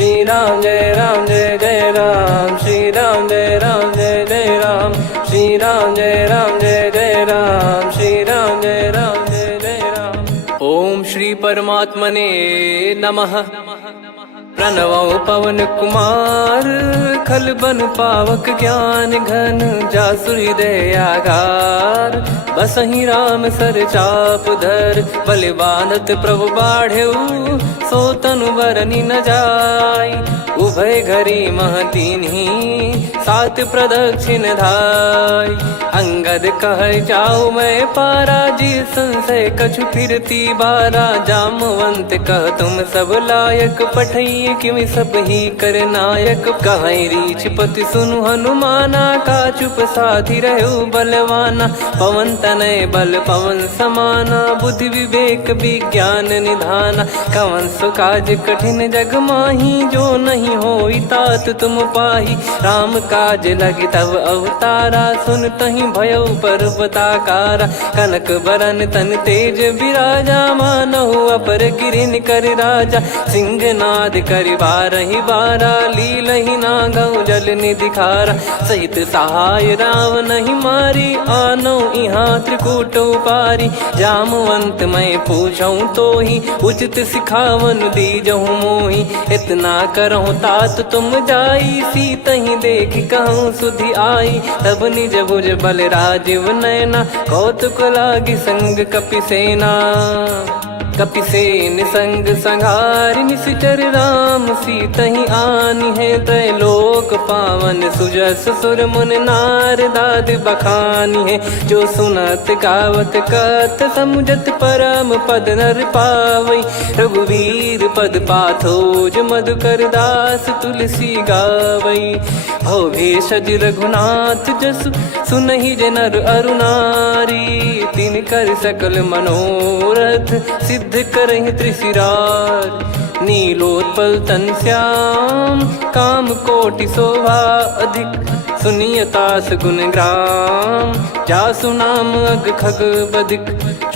श्री राम जय जय राम, श्री राम जय जय राम, श्री राम जय जय राम, श्री राम जय जय राम। ओम श्री परमात्मने नमः। प्रणवो पवन कुमार, खल बन पावक ज्ञान घन, जासु हृदय आगार। बसहि राम सर चाप धर, बल बांधत प्रभु बाढ़ेऊ, सो तनु बरनि न जाय। उभय घरी मह दीन्ही, सात प्रदक्षिण धाय। अंगद कह जाऊ मैं पारा, जी संशय कछु फिरती बारा। जामवंत कह तुम सब लायक, पठई किमि सब ही कर नायक। कहीं रीछ पति सुनु हनुमाना, का चुप साधि रहु बलवाना। पवन तनय बल पवन समाना, बुद्धि विवेक विज्ञान निधाना। कवन सो काज कठिन जग माही, जो नहीं होई तात तुम पाही। राम काज लगी तब अवतारा, सुन तहि भयउ पर्वताकारा। कनक बरन तन तेज बिराजा, मानहु अपर गिरिन कर राजा। सिंहनाद करि बारहि बारा, लीलहि नागौ जल निधि खारा। सहित सहाय रावण ही मारी, आनो इहाँ त्रिकूट उपारी। जामवंत मैं पूछऊँ तो ही, उचित सिखावन दीजहु मोहि। इतना करहु तात तुम जाई, सीतहि देख कहूँ सुधि आई। तब निज भुज बल राजीव नैना, कौतुक लागी संग कपिसेना। कपिसेन संग संहारि, निशिचर राम सीतहि आनि है। त्रैलोक पावन सुजस सुर मुन नार, दाद बखानी है। जो सुनत गावत कथ, समुझत परम पद नर पावई। रघुवीर पद पाथोज, मधुकर दास तुलसी गावई। भव भेषज रघुनाथ जसु, सुनहि जे नर अरु नारी। तिन कर सकल मनोरथ, सिद्ध करहि त्रिशिरार। नीलोत्पल तन श्याम, काम कोटि शोभा अधिक। सुनियतास गुण ग्राम, जासु नाम अग खग बदिक।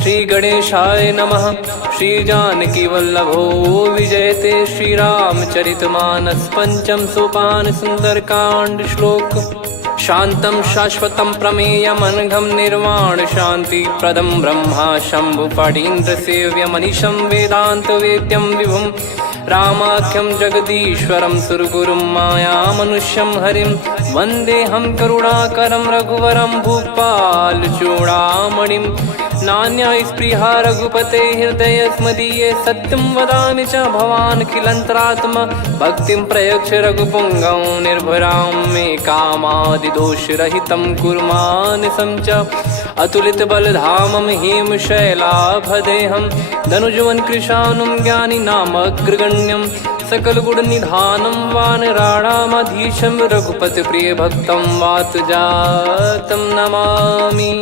श्री गणेशाय नमः। श्री जानकी वल्लभो विजयते, श्री रामचरित मानस। पंचम सोपान सुंदरकांड श्लोक। शांतं शाश्वतं प्रमेयमनघं, निर्वाण शांति प्रदं ब्रह्मा शंभु फणीन्द्र सेव्यमनिशं। वेदांत वेद्यं विभुं रामाख्यं जगदीश्वरं, सुरगुरुं माया मनुष्यं हरिं। वन्देऽहं करुणाकरं रघुवरं, भूपाल चूडामणिं। नान्या स्पृहा रघुपते हृदय स्मदीये, सत्यं वदामि च भवान् खिलन्तरात्मा। भक्तिं प्रयच्छ रघुपुङ्गं, निर्भरां मे कामादिदोषरहितं कुर्मानसं च। अतुलित बलधामं हेमशैलाभदेहं, धनुजवन कृशानुं ज्ञानी नामग्रगण्यं। सकल गुण निधानं वानराणामधीशं, रघुपति प्रिय भक्तं वात जातं नमामि।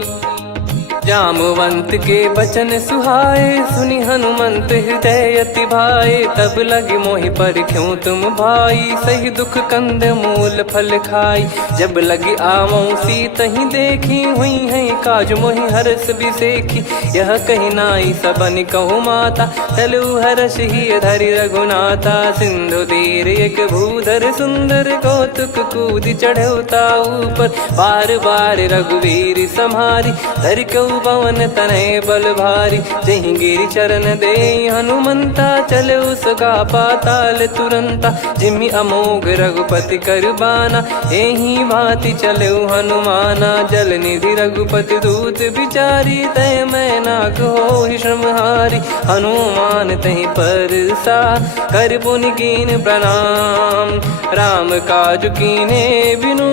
जामवंत के बचन सुहाए, सुनि हनुमंत हृदय अति भाए। तब लगे मोहि परख्यूं तुम भाई, सही दुख कंद मूल फल खाई। जब लगे आवऊं सीतहि देखी, हुई है काज मोहि हरस बिसेखी। यह कही नाई सबन कहु माता, चलु हरष ही धरि रघुनाथा। सिंधु तीर एक भूधर सुंदर, कौतुक कूदि चढ़ौता ऊपर। बार बार रघुवीर सम्हारी, धरि कऊ पवन तनय बल भारी। जहि गिरि चरण दे हनुमंता, चले उसका पाताल तुरंता। जिमि अमोघ रघुपति कर बाना, एहि भांति चले हनुमाना। जल निधि रघुपति दूत बिचारी, तय मैं नाक होहि श्रमहारी। हनुमान तहि परसा, कर पुनि कीन प्रणाम। राम काज कीने बिनु,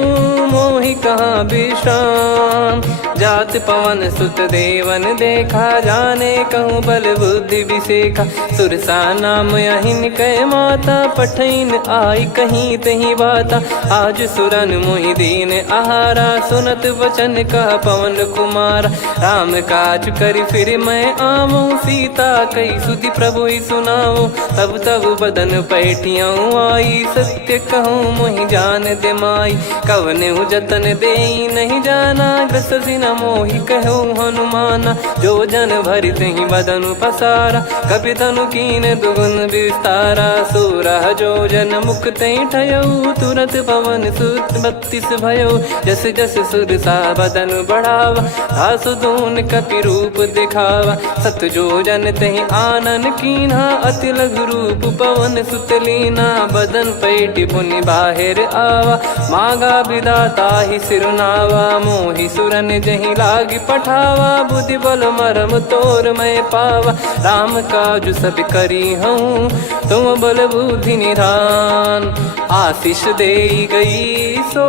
मोहि कहाँ विश्राम। जात पवन सुत देवन देखा, जाने कहूँ बल बुद्धि विसेखा। सुरसा नाम अहिन कै माता, पठैन आई कहीं तहीं बाता। आज सुरन मोहि दीन आहारा, सुनत वचन कह पवन कुमारा। राम काज करि फिर मैं आवऊं, सीता कई सुधि प्रभु ही सुनाऊं। तब तब बदन पैठियाँ आई, सत्य कहूँ मोहि जान दे माई। कवने जतन दे नहीं जाना, ग्रसि न मोहि कहो हनुमाना। जो जन भरि तहि बदनु पसारा, कपि तनु कीन दुगुन विस्तारा। सोरह जो जन मुख तहि ठयऊ, तुरत पवन सुत 32 भयऊ। जस जस सुर सा बदन बढ़ावा, आसु दून कपि रूप दिखावा। सत जो जन तहि आनन कीन्हा, अति लघु रूप पवन सुत लीना। बदन पैटि पुनि बाहिर आवा, मागा विधाता ही सिरुनावा। मोहि सुरन जहि लागी पठावा, बुद्धि बल मरम तोर मैं पावा। राम काजु सब करी हूँ, तुम बल बुद्धि निधान। आशीष देई गई सो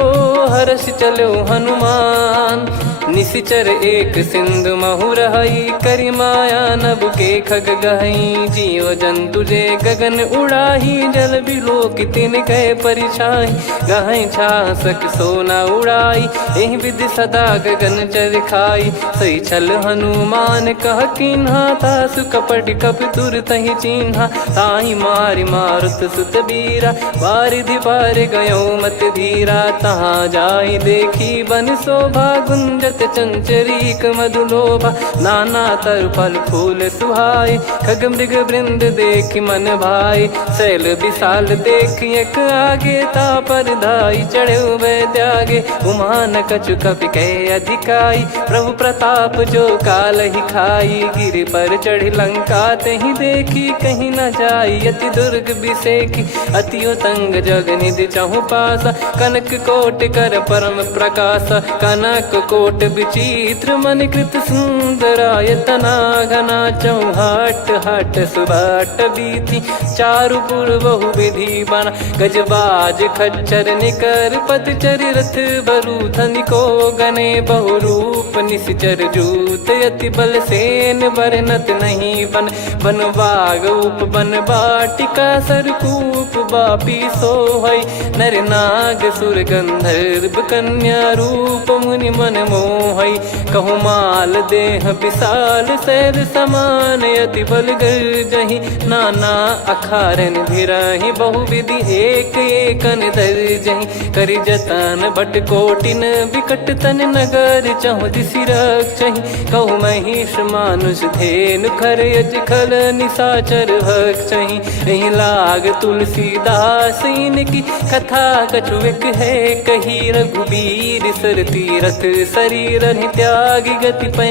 हर्ष चलो हनुमान। निशिचर एक सिंधु महु रहई, करि माया नभ के खग गहई। जीव जंतु जे गगन उड़ाही, जल बिलोक तिन कह परिछाई। गहई छासक सोना उड़ाई, एहि विधि सदा गगन चर खाई। सही छल हनुमान कह कीन्हा, तासु कपट कपि तुर तहि चिन्हा। ताहि मारि मारुत सुत बीरा, वारिधि पार गयो मत धीरा। तहाँ जाई देखी बन शोभा, गुंजत चंचरीक मधुलोभा। नाना तर फल फूल सुहाई, खग मृग वृंद देखि मन भाई। शैल विशाल देखि एक आगे, तापर धाई चढ़े वै त्यागे। उमा न कछु कपि कह अधिकाई, प्रभु प्रताप जो काल ही खाई। गिरि पर चढ़ी लंका तहि देखी, कहीं न जाई अति दुर्ग बिसेकी। अति उतंग जग निधि चहु पासा, कनक कोट कर परम प्रकाशा। कनक कोट विचित्र मन कृत सुंदरायतना। घना चौहाट हाट सुबाट बीती, चारुपुर बहु विधि बना। गजबाज खच्चर निकर पतचर, रथ बरु धनिको गने। बहु रूप निशिचर जूत, अति बल सेन बरनत नहीं बन। बन बाग उप बन बाटिका, सरकूप बापी सोहई। नर नाग सुर गंधर्व कन्या, रूप मुनि मन मोहई। कहु माल देह विशाल, शैल समान अति बल गर्जहि। नाना अखारन भिरहि, बहु विधि एक एकन दर्जहि। करि जतन बट कोटिन, विकट तन नगर चहु दिसि रक्षहि। कहु महिष मानुष धेनु, खर यज खल निशाचर भक्षहि। एहि लाग तुलसीदास इनकी, कथा कछु एक है कही। रघुबीर सर तीरथ शरीर, त्यागी गति पै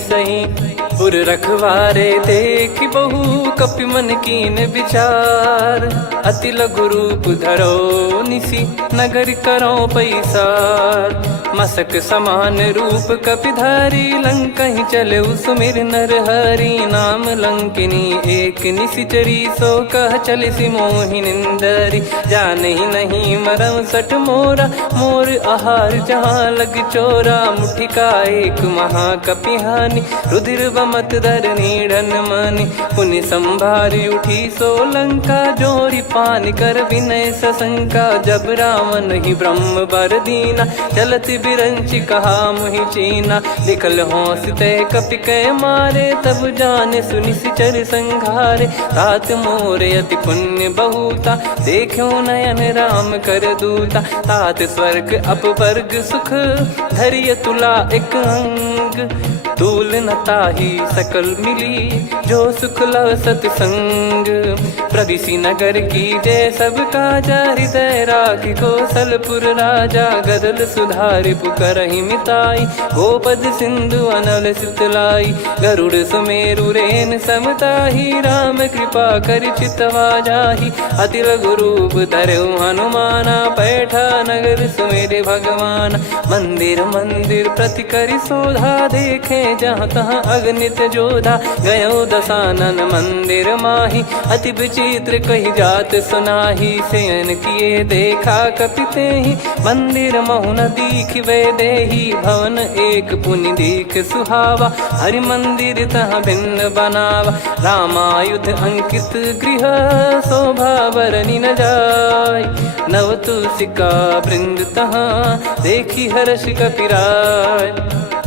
सही। उर रखवारे देखि बहु, कपि मन कीन विचार। अति लघु रूप धरो निसी, नगर करो पैसार। मसक समान रूप कपि धारी, लंकहि चले सुमिर नर हरि। नाम लंकिनी एक निशिचरी, सो कह चलिसि मोहि निंदरी। जानहि नहीं मरम सठ मोरा, मोर आहार जहाँ लग चोरा। मुठिका एक महाकपि हानि, रुधिर बमत धरनी ढन मानि। पुनि संभारी उठी सो लंका, जोरी पान कर विनय सशंका। जब रावण ही ब्रह्म बर दीना, चलति बिरंचि कहा मुहि चीना। लिखल होंस ते कपि कै मारे, तब जाने सुनि सिचर संघारे। तात मोर अति पुण्य बहुता, देखो नयन राम कर दूता। तात स्वर्ग अपवर्ग सुख, धरिय तुला एक अंग। तूल न ताहि सकल मिली, जो सुख लव सतसंग। प्रदिशि नगर की जय सब काजा, हृदय राखि कौशलपुर राजा। गदल सुधारि पुकारहि मिताई, गोपद सिंधु अनल सितलाई। गरुड़ सुमेरु रेन समताहि, राम कृपा करि चितवा जाहि। अति लघु रूप धरऊ हनुमाना, पैठा नगर सुमेरे भगवान। मंदिर मंदिर प्रति करि शोधा, देखे जहाँ तहाँ अगणित जोधा। गयो दशानन मंदिर माही, अति विचित्र कही जात सुनाही। शयन किए देखा कपि तेहि, मंदिर महु न दीख वे देही। भवन एक पुनि दीख सुहावा, हरि मंदिर तहाँ भिन्न बनावा। रामायुध अंकित गृह, शोभा बरनि न जाय। नव तुलसी का वृंद तहाँ, देखी हर्ष कपिराय।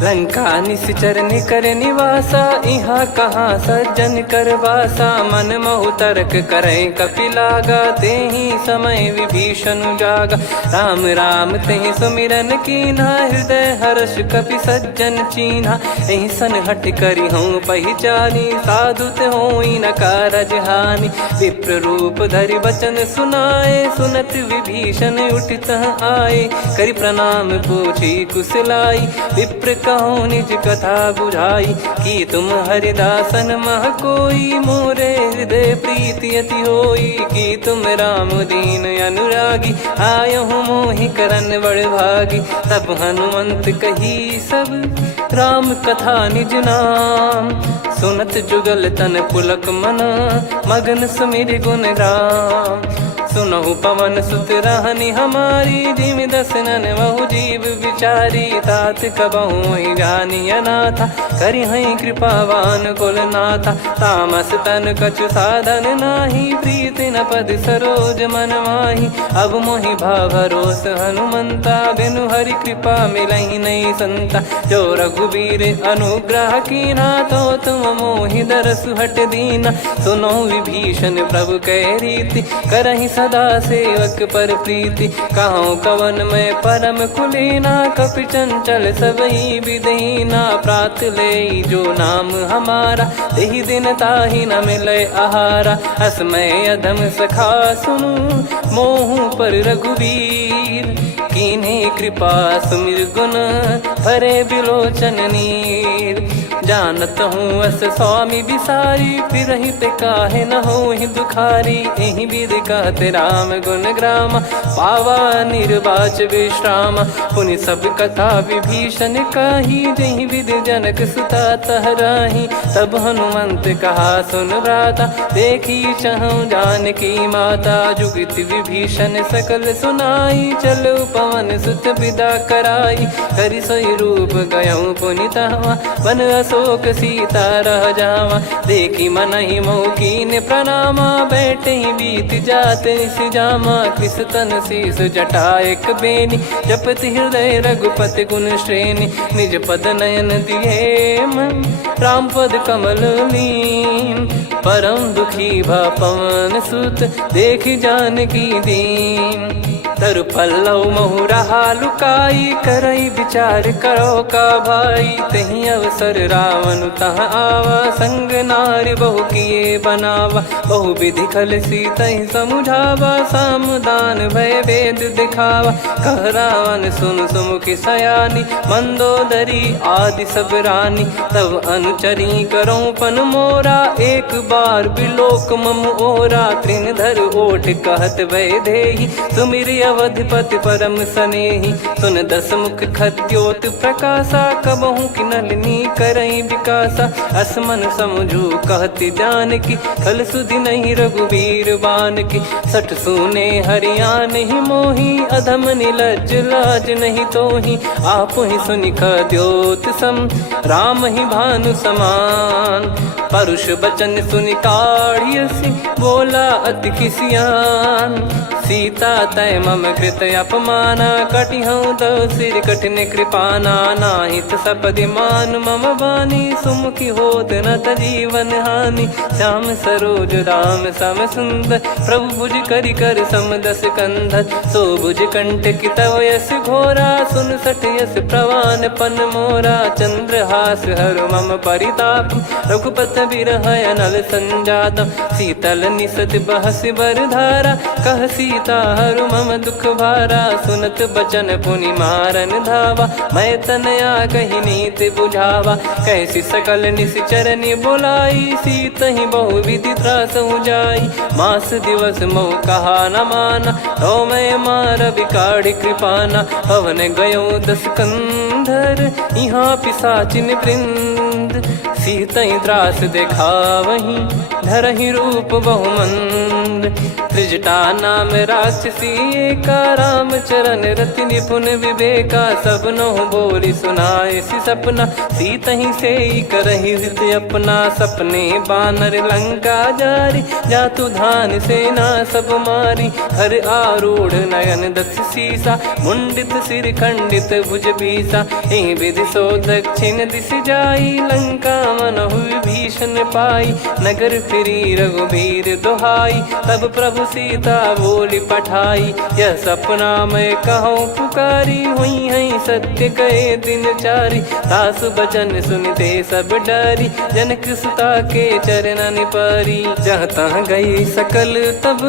लंका निश्चर निकर निवासा, इहाँ कहाँ सज्जन कर वासा। मन महु तर्क करें कपिलागा, तेहि समय विभीषण जागा। राम राम तेहि सुमिरन कीन्हा, हृदय हर्ष कपि सज्जन चीन्हा। एहि सन हट करी हूँ पहिचानी, साधु ते होई न कारज हानि। विप्र रूप धरि बचन सुनाए, सुनत विभीषण उठित आए। करि प्रणाम पूछी कुशलाई, विप्र कहो निज कथा बुझाई। कि तुम हरिदासन मह कोई, मोरे हृदय प्रीति अति होई। कि तुम राम दीन अनुरागी, आयहु मोहि करन बड़ भागी। तब हनुमंत कही सब राम कथा निज नाम, सुनत जुगल तन पुलक मना, मगन सुमिर गुण राम। सुनहु पवन सुत रहनी हमारी, जिमि दसनन महु जीव विचारी। तात कबहु ही जानी अनाथा, करि हई कृपावान कुल नाथा। तामस तन कछु साधन नाही, प्रीति न पद सरोज मन माही। अब मोहि भाव भरोस हनुमंता, बिनु हरि कृपा मिलहि नहीं संता। जो रघुबीर अनुग्रह कीना, तो तुम मोहि दरसु हट दीना। सुनो विभीषण प्रभु कह रीति, करहि सदा सेवक पर प्रीति। कहूँ कवन में परम कुलीना, कपि चंचल सबई विदहीना। प्रात ले जो नाम हमारा, तेहि दिन ताहि न मिले आहारा। असमय अधम सखा सुनु, मोहु पर रघुवीर। कीन्हे कृपा सुमिर गुण, भरे बिलोचन नीर। जानत हूँ अस स्वामी बिसारी, फिरहित काहे न होहि दुखारी। एहि विधि कहते राम गुण ग्राम, पावा निर्वाच विश्राम। पुनि सब कथा विभीषण काही, जहि विधि जनक सुता तहराही। तब हनुमंत कहा सुन भ्राता, देखी चहु जानकी माता। जुगित विभीषण सकल सुनाई, चलो पवन सुत विदा कराई। करि सोई रूप गयऊँ पुनितवा, बन अशोक सीता रह जावा। देखी मनहि मोह कीन्ह प्रणामा, बैठे ही बीत जात निस जामा। कृस तन शीस जटा एक बेनी, जपति हृदय रघुपति गुण श्रेणी। निज पद नयन दिए मन, राम पद कमल लीन। परम दुखी भा पवन सुत, देखि जानकी दीन। तरु पल्लव महु रहा लुकाई, करई विचार करो का भाई। तही अवसर रावण तहाँ आवा, संग नारी बहु किए बनावा। बहु विधि खल सीतहि समुझावा, सामदान भय वेद दिखावा। कह रावण सुन सुमुखी सयानी, मंदोदरी आदि सब रानी। तब अनुचरी करो पन मोरा, एक बार बिलोक मम ओरा। तृण धर ओठ कहत भय देहि, सुमिरि अवधिपति परम सनेहि। सुन दस मुख खद्योत प्रकाशा, कबहु कि नलिनी करई विकासा। असमन समझू कहति जानकी, खल सुधि नहीं रघुबीर बानकी। सठ सूने हरियाण ही मोही, अधम निलज्ज लाज नहीं तोही। आप ही सुनि खद्योत सम, राम ही भानु समान। परुष बचन सुनि काढ़ियसि, बोला अति किसियान। सीता तय मम कृत अपमाना, कटिहऊँ तो सिर कठिन कृपाना। नाहित सपदि मान मम बानी, सुमुखी होत न जीवन हानि। श्याम सरोज राम सम सुंदर, प्रभु भुज करि कर सम दस कंधर। सो भुज कंठ की तव यस घोरा, सुन सठ यस प्रवान पन मोरा। चंद्रहास हर मम परिताप, रघुपत बिरह अनल संजात। शीतल निसत बहस बर धारा, कह सीता हरु मम दुख भारा। सुनत बचन पुनि मारन धावा, मैं तनया कही नीति बुझावा। कैसी सकल निश्चरनि बुलाई, सीतहि बहु विधि त्रासहु जाई। मास दिवस मोह कहा न माना, तो मैं मार बिकाढ़ कृपाना। हवन गयो दस कंधर, यहाँ पिशाचिन वृंद। सीतहि त्रास देखावहीं, धरहि रूप बहुमंद। त्रिजटा नाम राक्षसी एका, राम चरण रति निपुण विवेका। सब नोह बोली सुनाए सी सपना, सीत ही से करही हित अपना। सपने बानर लंका जारी, जातु धान सेना सब मारी। हर आरूढ़ नयन दक्ष सीसा, मुंडित सिर खंडित भुज बीसा। एहि विधि सो दक्षिण दिश जाई, लंका मनहु विभीषण पाई। नगर फिरी रघुबीर दुहाई, तब प्रभु सीता बोली पठाई। यह सपना मैं कहूँ पुकारी, हुई है सत्य कहे दिन चारी। सासु बचन सुनते सब डरी, जनक सुता के चरण परी। जहाँ तहाँ गई सकल तब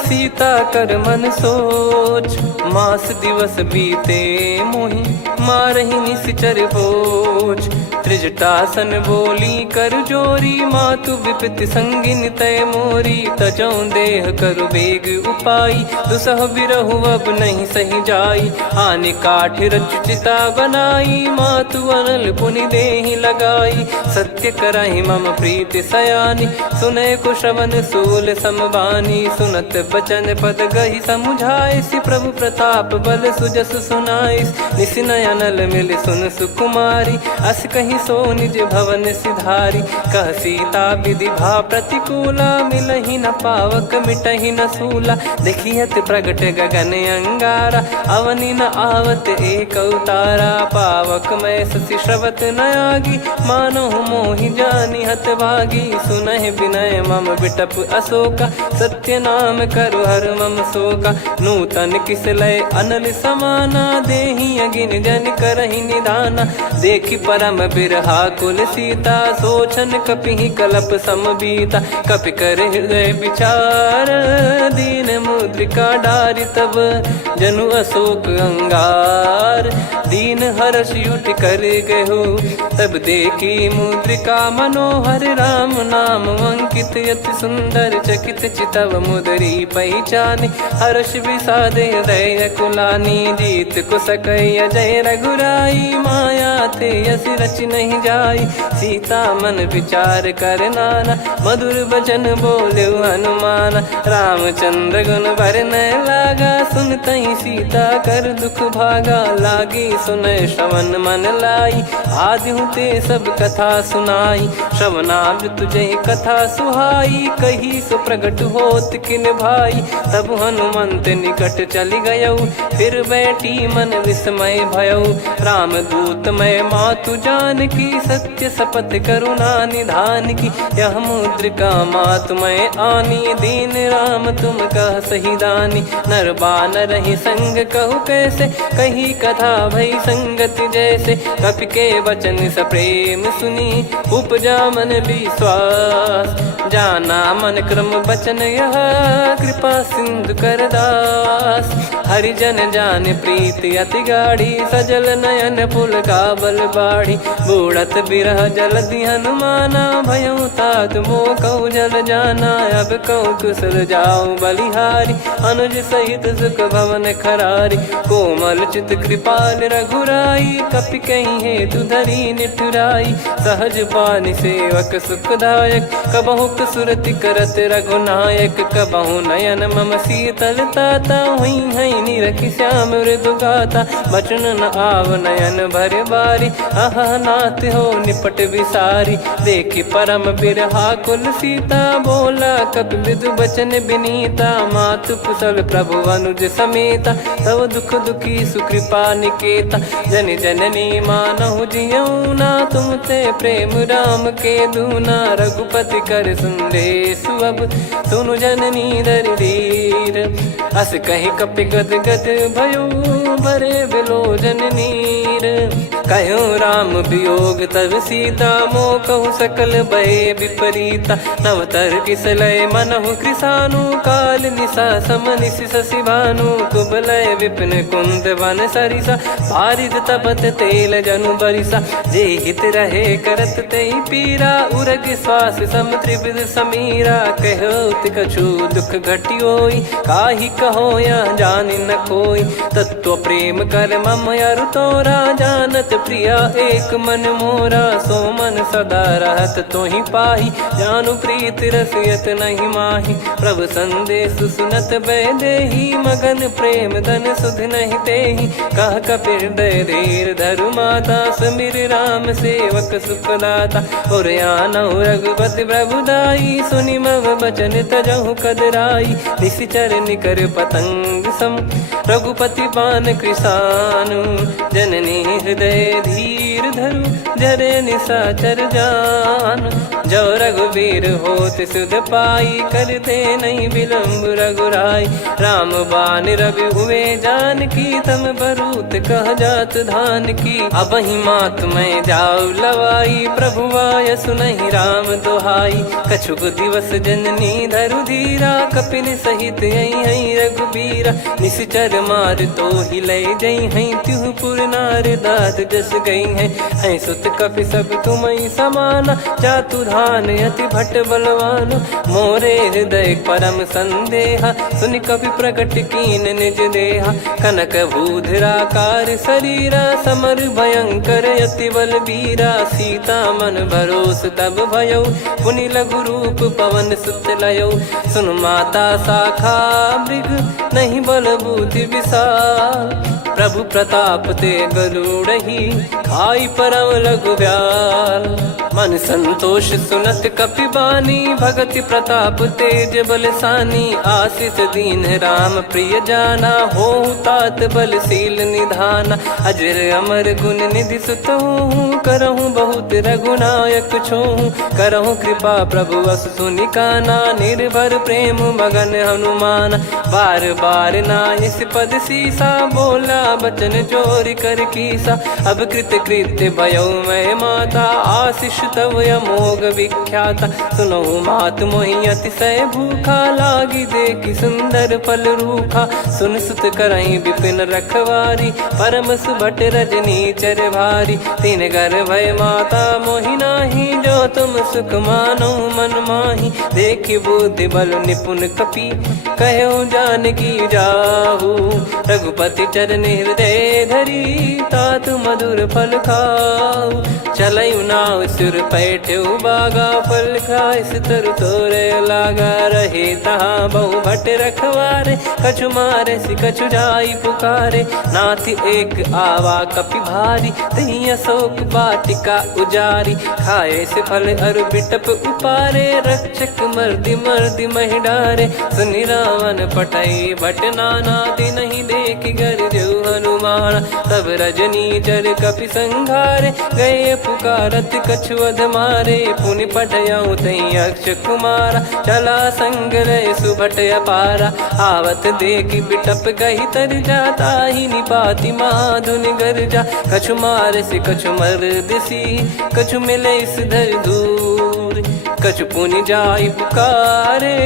सीता कर मन सोच। मास दिवस बीते मोहि मारहि निश्चर भोज। त्रिजटासन बोली कर जोरी, मातु विपति संगिन तय मोरी। तजौ देह करु बेग उपाई, दुसह बिरहु अब नहीं सही जाई। आने काठ रचिता बनाई, मातु अनल पुनि देहि लगाई। सत्य कराहि मम प्रीति सयानी, सुनै को श्रवण सूल समबानी। सुनत बचन पद गहि समुझाए, सि प्रभु प्रताप बल सुजस सुनाइस। निस नयनल मिल सुन सुकुमारी, अस कहि सो निज भवन सिधारी। कह सीता विधि भा प्रतिकूला, मिलहि न पावक मिटहि न सूला। देखियत प्रगट गगन अंगारा, अवनि न आवत एक अवतारा। पावक मैं ससि श्रवत न आगी, मानो मोहि जानि हत भागी। सुनहि विनय मम बिटप अशोका, सत्य नाम करु हर मम शोका। नूतन किस लय अनल समाना, देहि अगिन जन करहि निधाना। देखि परम बिरहा कुल सीता, सोचन कपिहि कलप समबीता। कपि कर हृदय विचार, दीन मुद्रिका डारि तब। जनु अशोक अंगार, दीन हर्ष युट कर गहु। तब देखी मुद्रिका मनोहर, राम नाम अंकित अति सुंदर। चकित चितव मुदरी पहचानी, हर्ष विषाद हृदय कुलानी। जीत को सकय अजय रघुराई, माया ते यस रच नहीं जाई। सीता मन विचार कर नाना, मधुर वचन बोले हनुमान। रामचंद्र गुण बरनय लागा, सुनतहि सीता कर दुख भागा। लागी सुनय श्रवण मन लाई, आदिहु ते सब कथा सुनाई। श्रवणाब तुझे कथा सुहाई, कही सो प्रगट होत किन भाई। तब हनुमंत निकट चली गयौ, फिर बैठी मन विस्मय भयौ। राम दूत मैं मातु जान की, सत्य शपथ करुणा निधान की। यह मुद्रिका मातु मैं आनी, दीन राम तुम कह सही दानी। नर बानर ही संग कहु कैसे, कही कथा भई संगति जैसे। कपि के वचन सप्रेम सुनी, उपजा मन विश्वास। जाना मन क्रम बचन यह, कृपा सिंधु कर दास। हरिजन जान प्रीति अति गाढ़ी, सजल नयन पुल काबल बाढ़ी। बूढ़त बिरह जलधि हनुमाना, भयउ तात मोह कहु जल जाना। अब कहु कुशल जाऊ बलिहारी, अनुज सहित सुख भवन खरारी। कोमल चित कृपाल रघुराई, कपि कहीं हेतु धरी निठुराई। सहज पानि सेवक सुखदायक, कबहु सुरति करत रघुनायक। कबहु नयन मम शीतल ताता, हुई है निरखि श्याम मृदु गाता। बचन न आव नयन भर बारी, अह नाथ हो निपट विसारी। देखि परम बिरहा कुल सीता, बोला कपि मृदु बचन बिनीता। मातु कुशल प्रभु अनुज समेता, तव दुख दुखी सुकृपा निकेता। जन जननी मानहु जियऊ ना, तुम ते प्रेम राम के दूना। रघुपति कर सुंदेशु अब, सुनु जननी दर धीर। अस कहि कपि गद गद भयो, भरे बिलोचन नीर। कहूँ राम वियोग तब सीता, मोह कहूँ सकल भय विपरीता। नवतर किसलय मनहु कृसानु, काल निशा समनिश शशि भानु। कुबलय विपिन कुंद वन सरिसा, पारिद तपत तेल जनु बरिसा। जे हित रहे करत ते पीरा, उरग श्वास सम त्रिविध समीरा। कहत कछु दुख घटियोई, काहि कहो या जानि न कोई। तत्व प्रेम कर मम अरु तोरा, जानत प्रिया एक मन मोरा, सो मन सदा रहत तो ही पाही। जानु प्रीत रसियत नहीं माही, प्रभु संदेश सुनत बैदेही। मगन प्रेम धन सुध नहीं तेही, कह कपिर दय धीर धरु माता। समीर राम सेवक सुखदाता, और आनौ रघुपति प्रभुदाई। सुनि मम बचन तजहु कदराई, निशिचर निकर पतंग सम। रघुपति पान कृसानु, जननी हृदय धीर धरु। जरे निशाचर जान, जो रघुवीर होत सुध पाई। करते नहीं विलम्ब रघुराई, राम बान रवि हुए जानकी। तम बरूत कह जात धान की, अब ही मात मैं जाऊ लवाई। प्रभु आय सुनहि राम दुहाई, कछुक दिवस जननी धरु धीरा। कपिन सहित यही रघुबीरा, निश्चर मार तो ही लय जई हैं। त्युह पुर नार दात जस गई हैं, सुत कपि सब तुमई समाना। जातु धान अति भट बलवान, मोरे हृदय परम संदेहा। सुनि कपि प्रकट कीन निज देहा, कनक भूधराकार शरीरा। समर भयंकर अति बल बीरा, सीता मन भरोस तब भयो। पुनि लघु रूप पवन सुत लयो, सुन माता शाखा मृग नहीं बल बुद्धि विशाल। प्रभु प्रताप ते गरुड़ही, खाई परम लघु ब्याल। मन संतोष सुनत कपि बानी, भगति प्रताप तेज बलसानी। आशीष दीन राम प्रिय जाना, होहु तात बलशील निधाना। अजर अमर गुण निधि सुतहु, करहु बहुत रघुनायक छोहु। करहु कृपा प्रभु अस सुनि काना, निर्भर प्रेम मगन हनुमान। बार बार नायस पद सीसा, बोला बचन चोरी कर कीसा। अब कृत कृत्य भयो मैं माता, आशीष तव अमोघ विख्याता। सुनहु मात मोहि अतिशय भूखा, लागी देखी सुंदर फल रूखा। सुन सुत करहीं विपिन रखवारी, परम सुभट रजनी चर भारी। तीन घर भय माता मोहि नाही, जो तुम सुख मानो मन माही। देखि बुद्धि बल निपुण कपि, कहो जानकी जाहू। रघुपति चरण हृदय धरी, तात मधुर फल खाऊ। चलऊ नाव सुर पैठ्यु बागा, फल खाइस तरु तोरे लागा। रहे तहाँ बहु भट रखवारे, कछु मारे सि कछु जाई पुकारे। नाथ एक आवा कपि भारी, तही अशोक वाटिका उजारी। खाए से फल अर बिटप उपारे, रक्षक मर्दि मर्दि महि डारे। सुनि रावण पटई भट नाना, तिनहि देख गर जो हनुमान। तब रजनी चर कपि संघारे, गए पुकारत कछु अध मारे। पुनि पटयऊ तई अक्ष कुमारा, चला संग रय सुभट अपारा। आवत देखि बिटप कही तर जाता, ही निपाति माधुनि गर्जा। कछु मार से कछु मर दिसी, कछु मिले इस धर दूर। कछु पुनि जाई पुकारे,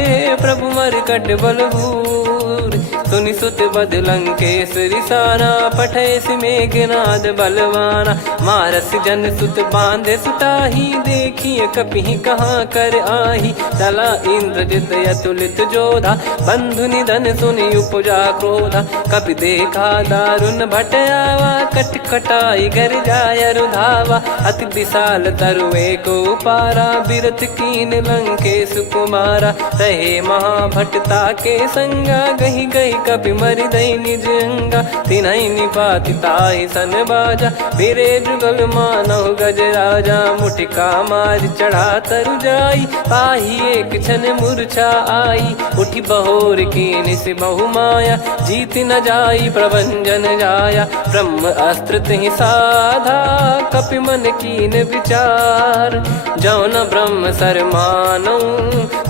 प्रभु मर कट बलभूर। सुनि सुत बद लंकेश्वरी साना, पठय सि मेघनाद बलवाना। मारस जन सुत बांधे सुताही, देखिए कपि कहाँ कर आही। चला इंद्रजित अतुलित जोधा, बंधु निधन सुनि उपजा क्रोधा। कपि देखा दारुण भट आवा, कट कटाई घर जाय रुधावा। अति विशाल तरुए को पारा, बिरथ कीन लंकेश कुमारा। रहे महाभटता के संगा, गही गही कपि मरि दई निज अंगा। तिन्हि निपाति ताहि सन बाजा, बिरे जुगल मानव गज राजा। मुटिका मार चढ़ा तरु जाई, पाही एक क्षण मूर्छा आई। उठी बहोर कीन से बहु माया, जीत न जाई प्रभंजन जाया। ब्रह्म अस्त्र तिहि साधा, कपि मन कीन विचार। जौ न ब्रह्म सर मानौ,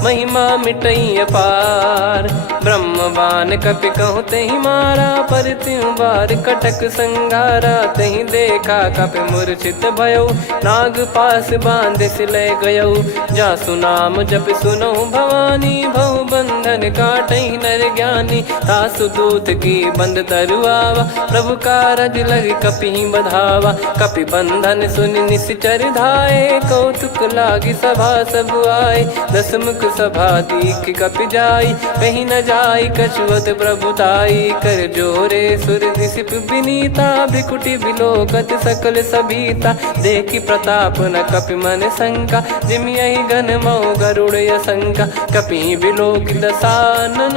महिमा मिटई अपार। ब्रह्म बान कपि कहु तहि मारा, पर त्यों बार कटक संगारा। तहि देखा कपि मूर्छित भयो, नाग पास बांध सिलय गयो। जासु नाम जप सुनहु भवानी, भव बंधन काटहि नर ज्ञानी। तासु दूत की बंद तरुआवा, प्रभु कारज लग कपि बधावा। कपि बंधन सुनि निश्चर धाये, कौतुक लागी सभा सब आए। दस मुख सभा दीख कपि जाई, कहीं न जाई कछुअत प्रभुताई कर जोरे सुर दिसिप विनीता भ्रिकुटी बिलोकत सकल सबीता देखी प्रताप न कपि मन शंका जिमि यही गण मऊ गरुड़ असंका कपि बिलोक दसानन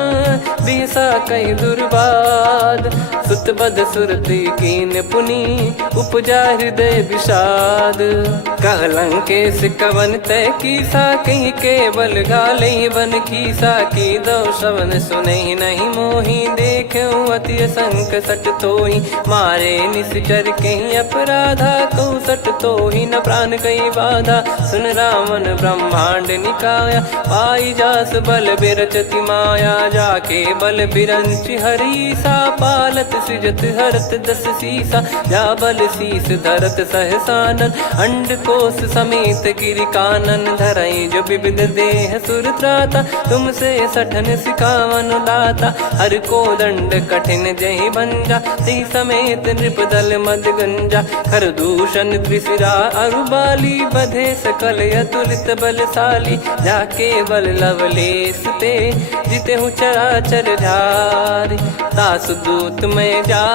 बिहसा कहीं दुर्बाद सुत बद सुरति कीन पुनी उपजा हृदय विषाद कहलंकेश कवन तय कीसा कहीं केवल गाले बन कीसा की दो श्रवण सुने नहीं मोही देखे अति संक सट तोही मारे निश्चर कहीं अपराधा कहूँ सट तोही न प्राण कहीं बाधा सुन रावण ब्रह्मांड निकाया पाई जास बल बिरचति माया जाके बल बिरंच हरीसा पालत सृजत हरत दस सीसा जा बल शीस धरत सहसानन अंड कोश समेत गिरि कानन धरई जो विविध देह सुर त्राता तुमसे सठन सिखावन दाता हर को दंड कठिन जहि बंजा ती समेत नृपदल मद गंजा खर दूषण त्रिशिरा अरुबाली बधे सकल अतुलित बलशाली जाके बल लवलेस ते जिते हूँ चराचर झारी दास दूत में जा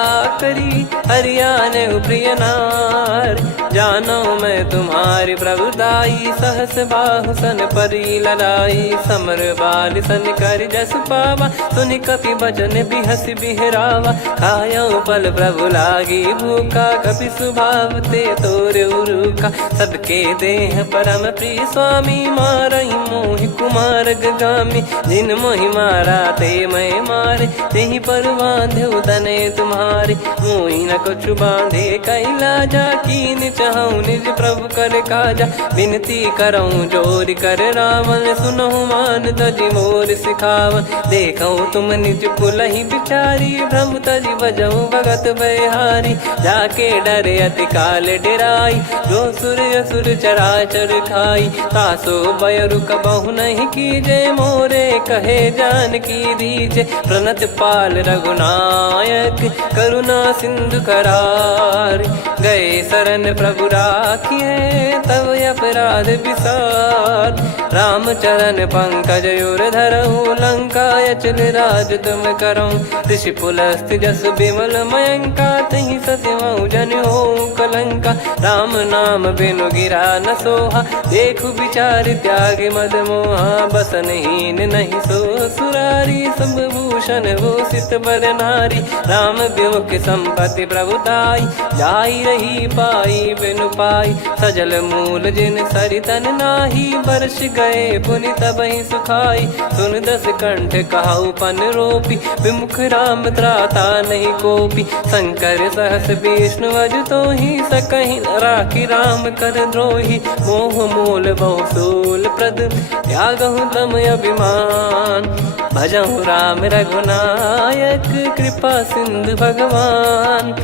करी हरियाने प्रिय नार जानो मैं तुम्हारी प्रभुदाई सहस बाहु सन परी लड़ाई समर बाल सन कर जस पावा सुनि कपि भजन बिहस बिहरावा खायो पल प्रभु लागी भूखा कपि स्वभाव ते तोर उरुका सबके देह परम प्रिय स्वामी मारई मोहि कुमार गामी जिन मोहि मारा ते मैं मारे तेहि पर बांधे उदने तुम्हारे मोहि न कुछ बांधे कैला जा कीन चाहूं निज प्रभु कर काजा विनती करऊं जोर कर रावण सुनहु मान तजि मोर सिखावन देखऊं तुम निज कुलहि बिचारी भ्रम तजि बजऊं भगत बहारी जाके डरे अति काल डेराई जो सुर असुर चराचर खाई तासो बयरु कबहु नहीं कीजे मोरे कहे जान की दीजे प्रणत पाल रघुनायक करुणा सिंधु करार गए शरण प्रभु राखिए तब अपराध विसार राम चरण पंकज उर धरहु लंका अचल राज तुम करऊं ऋषि पुलस्त जस विमल मयंका तहि ससिमऊ जन हो कलंका राम नाम बिनु गिरा न सोहा देखु विचार त्याग मद मोहा बसनहीन नहीं सो सुरारी सब भूषण भूषित बर नारी राम विमुख संपत्ति प्रभुताई जाई रही पाई बिनु पाई सजल मूल जिन सरितन नाही वर्ष गए पुनि तबहि सुखाई सुन दस कंठ कहाऊ पन रोपी विमुख राम त्राता नहीं कोपी शंकर सहस विष्णु अज तो ही सकहि राखी राम कर द्रोही मोह मूल बहुसूल प्रद त्यागहु तम अभिमान भजहु राम रघुनायक कृपा सिंधु भगवान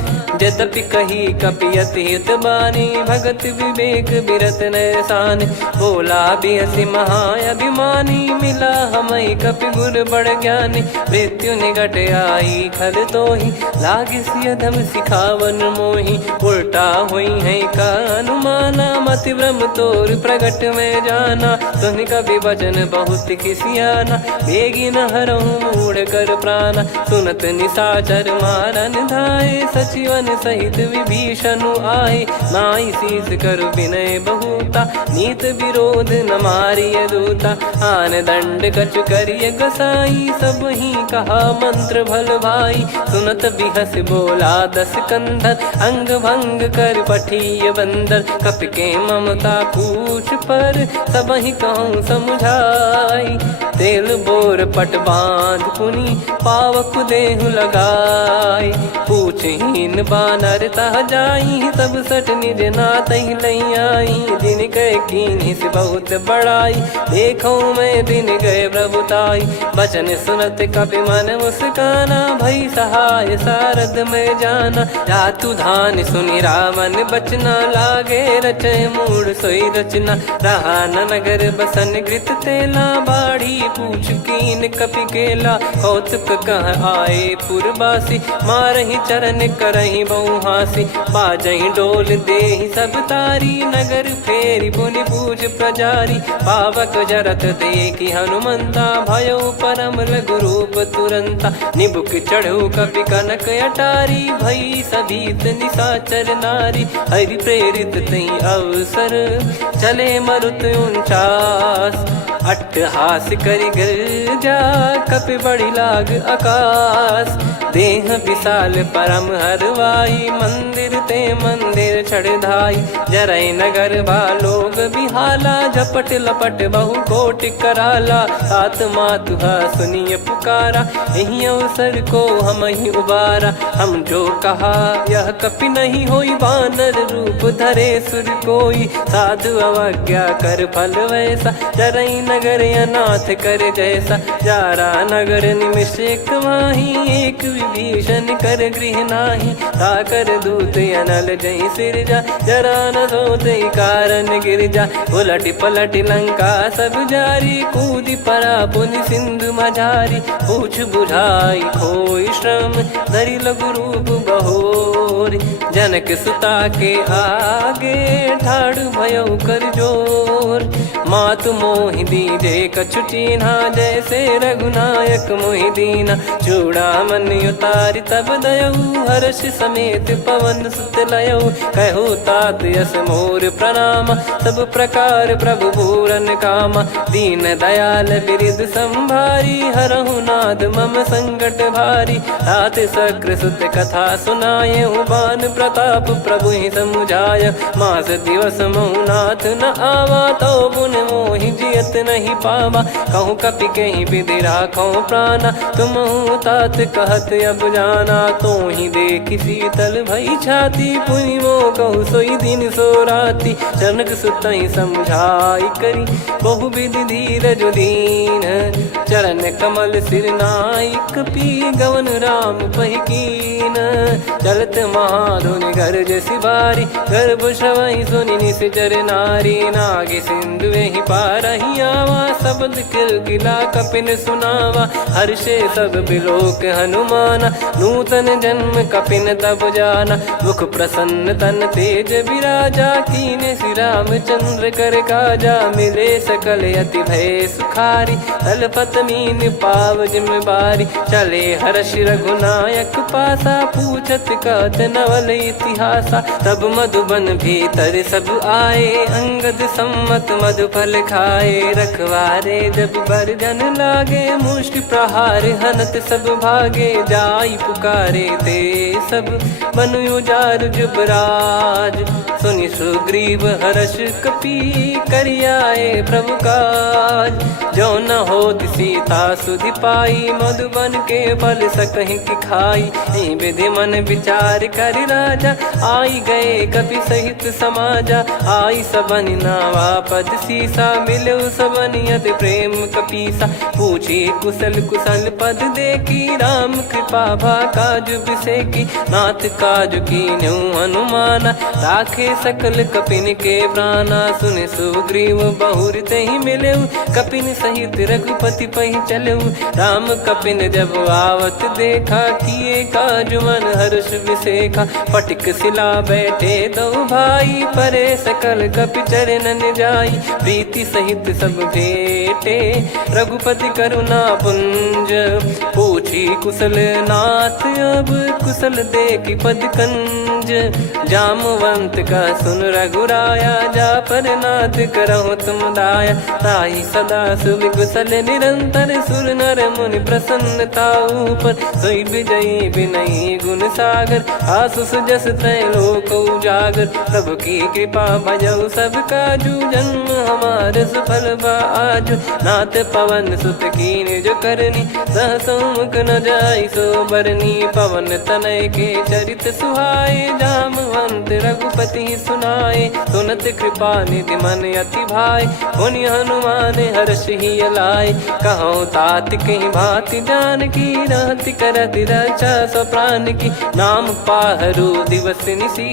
यद्यपि कही कपियति हित बानी भगत विवेक बिरत नैसान बोला बिहसी महाअभिमानी मिला हमई कपि गुर बड़ ज्ञानी मृत्यु निकट आई खल तो ही लागिस यधम सिखावन मोही उल्टा हुई है का अनुमाना मति ब्रह्म तोर प्रगट में जाना सुन कभी वचन बहुत किसियाना बेगी न हरहु मूढ़ कर प्राणा सुनत निशाचर मारन धाये सचिवन सहित विभीषणु आए नाई शीस कर विनय बहुता नीत विरोध न मारिय दूता आन दंड कछु करिय गसाई सब ही कहा मंत्र भल भाई सुनत बिहस बोला दस कंधर अंग भंग कर पठिय बंदर कपि के ममता पूछ पर सब ही कहूँ समझाई तेल बोर पट बांध पुनि पावक देहु लगाई पूछहीन बानर तह जाई तब सट निज नाथ लई आई दिन गए कीन्ही से बहुत बड़ाई देखो मैं दिन गए प्रभुताई बचन सुनत कपि मन मुस्काना भई सहाय सारद में जाना जातु धान सुनि रावण बचना लागे रचय मूड सोई रचना रहा न नगर बसन कृत तेला बाड़ी पूछ कीन कपि केला, कौतुक कह आए पुरबासी, मारहि चरण करहि बहु हासी, बाजहि डोल देहि सब तारी, नगर फेरी पुनि पूज प्रजारी, पावक जरत देखि हनुमंता, भयो परम लघु रूप तुरंता, निबुक चढ़ऊ कपि कनक अटारी, भई सभीत निशाचर नारी, हरि प्रेरित तई अवसर, चले मरुत 49, अट्टहास करि गर्जा, कपि बड़ी लाग आकाश, देह विशाल परम हरवाई, मंदिर ते मंदिर चढ़धाई, जरई नगर बालोग बिहाला, झपट लपट बहु कोटि कराला, सात मातुहा सुनिय पुकारा, यही अवसर को हम ही उबारा, हम जो कहा यह कपि नहीं होई, वानर रूप धरे सुर कोई, साधु अवज्ञा कर फल वैसा, जरई नगर अनाथ कर जैसा, जारा नगर निमिष एक माही, एक विभीषण कर गृह नाही, ताकर दूत अनल जय सिरजा, जरा न सोते कारण गिरजा, उलट पलट लंका सब जारी, कूदी परा पुनि सिंधु मझारी, पूछ बुझाई खोई श्रम, धरि लघु रूप बहोरी, जनक सुता के आगे, ठाड़ भयो कर जोर, मातु मोहि दीजे कछु चीन्हा, जैसे रघुनायक मोहि दीना, चूड़ामन उतारि तब दयऊ, हर्ष समेत पवन सुत लयऊ, कहो तात यस मोर प्रणाम, सब प्रकार प्रभु पूरन कामा, दीन दयाल बिरिद संभारी, हरहु नाद मम संकट भारी, तात सक्र सुत कथा सुनाये, बान प्रताप प्रभु ही समुझाय, मास दिवस महु नाथ न आवा, तो पुन मोहि जियत नहीं पावा, कहूँ कपि कहीं विधि राखो प्राणा, तुम तात कहत अब जाना, तो ही देखी शीतल भई छाती, पुनि मो कहु सोई दिन सो राती, जनक सुतहि समझाई करी, बहु विधि धीरज दीन, चरण कमल सिर नाई, कपि गवन राम पहि कीन, चलत महाधुनि गर्ज सिबारी, गर्भ श्रवहि सुनि निश्चर नारी, नागे सिंधु ही पारहि आवा, शब्द किलकिला कपिन सुनावा, हर्षे सब बिलोक हनुमाना, नूतन जन्म कपिन तब जाना, मुख प्रसन्न तन तेज विराजा, कीने श्री रामचंद्र कर काजा, मिले सकल अति भय सुखारी, तलपत मीन पाव जिम बारी, चले हर्ष रघुनायक पासा, पूछत कहत नवल इतिहासा, तब मधुबन भीतर सब आए, अंगद सम्मत मधुफल खाए, रखवारे जब बरजन लागे, मुष्टि प्रहार हनत सब भागे, जाई पुकारे ते सब बन उजार जुबराज, सुनि सुग्रीव हर्ष कपि करियाए प्रभु काज, जो न होत सीता सुधि पाई, मधुबन के फल सकहि कि खाई, विधि मन विचार कर राजा, आई गए कपि सहित समाजा, आई सबन नावा पद सीसा, मिलो सबनियत प्रेम कपीसा, पूछी कुशल कुशल पद देखी, राम कृपा भा काज बिसेकी, नाथ काज कीन्हु हनुमाना, राखे सकल कपिन के प्राणा, सुन सुग्रीव बहुर तहि मिलेऊ, कपिन सहित रघुपति पहि चलेऊ, राम कपिन जब आवत देखा, किए काज मन हर्ष विसेखा, फटिक सिला बैठे दो भाई, परे सकल कपि चरणन जाई, प्रीति सहित सब भेटे, रघुपति करुणा पुंज, पूछी कुशल नाथ अब कुशल देखि पद कंज, जामवंत का सुन रघुराया, जा पर नाथ करहु तुम दाया, ताहि सदा सुभि कुशल निरंतर, सुर नर मुनि प्रसन्नता ऊपर, सोई विजयी विनयी गुण सागर, आसु सुजस त्रैलोक उजागर, प्रभु की कृपा भजऊ सब काजू, जन्म हमार सफल बा आजु, नाथ पवन सुत कीन जो करनी, सहसो मुख न जाई सो बरनी, पवन तनय के चरित सुहाए, जामवंत रघुपति सुनाए, सुनत कृपा निधि मन अति भाई, पुनि हनुमान हर्ष ही लाए, कहो तात कहीं भांति जान की, रहति करति रक्षा सो प्राण की, नाम पाहरू दिवस निसी,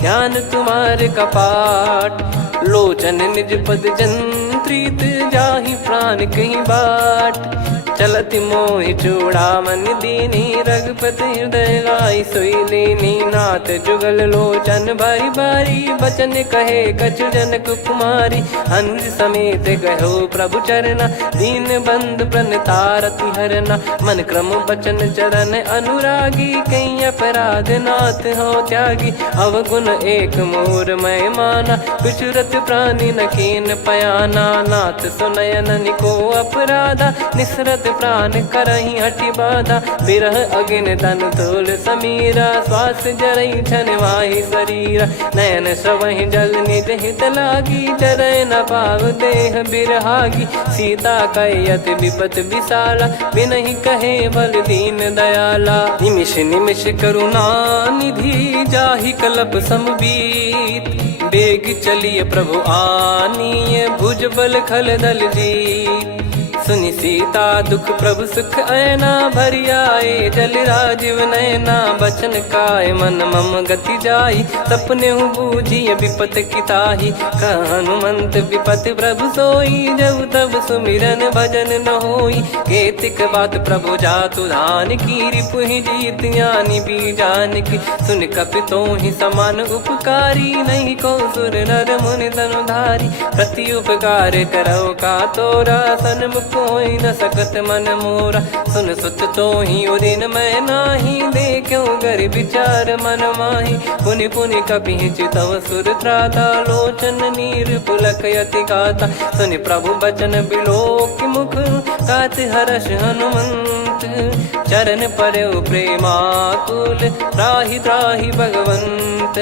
ज्ञान तुम्हारे कपाट, लोचन निज पद जन प्रीत जाहि प्राण कहीं बाट। चलत मोहि चूड़ामन दीनी रघुपति हृदय लाई सोई लीनी। नाथ जुगल लोचन बारी बारी बचन कहे कछु जनक कुमारी। अनुज समेत गयो प्रभु चरना दीन बंधु प्रणतारति हरना। मन क्रम बचन चरण अनुरागी कहीं अपराध नाथ हो त्यागी। अवगुण एक मोर मैं माना विचुरत प्राणी न कीन पयाना। नाथ सुनयन निको अपराधा निसरत प्राण करही हटि बाधा। बिरह अगिन तन तोल समीरा श्वास जरई छन माही शरीरा। नयन सवहि जल निज हित लागी जरय न पाव देह बिरहागी। सीता कयत विपत विशाला बिनहि कहे बल दीन दयाला। निमिष निमिष करुणा निधि जाहि कलप समबीत। बेग चलिए प्रभु आनीय भुज बल खल दल जीत। सुनि सीता दुख प्रभु सुख ऐना भरि आए जल राजीव नैना। बचन काय मन मम गति जाई सपने हूँ बूझिए विपत किताही। हनुमंत विपत प्रभु सोई जब तब सुमिरन भजन न होई। केतिक बात प्रभु जातु धान की रिपुहि जीत ज्ञानी बीजान की। सुन कपि तोहि समान उपकारी नहीं को सुर नर मुनि तनुधारी। प्रति उपकार करो का तोरा सन्मुख कोई न सकत मन मोरा। सुन सुत तो ही उदिन मैं नाही देखो गर विचार मन माही। पुनि पुनि कपि चितव सुर त्राता लोचन नीर पुलक यति गाता। सुनि प्रभु बचन बिलोक मुख गात हर्ष हनुमंत। चरण परयो प्रेमाकुल त्राहि त्राहि भगवंत।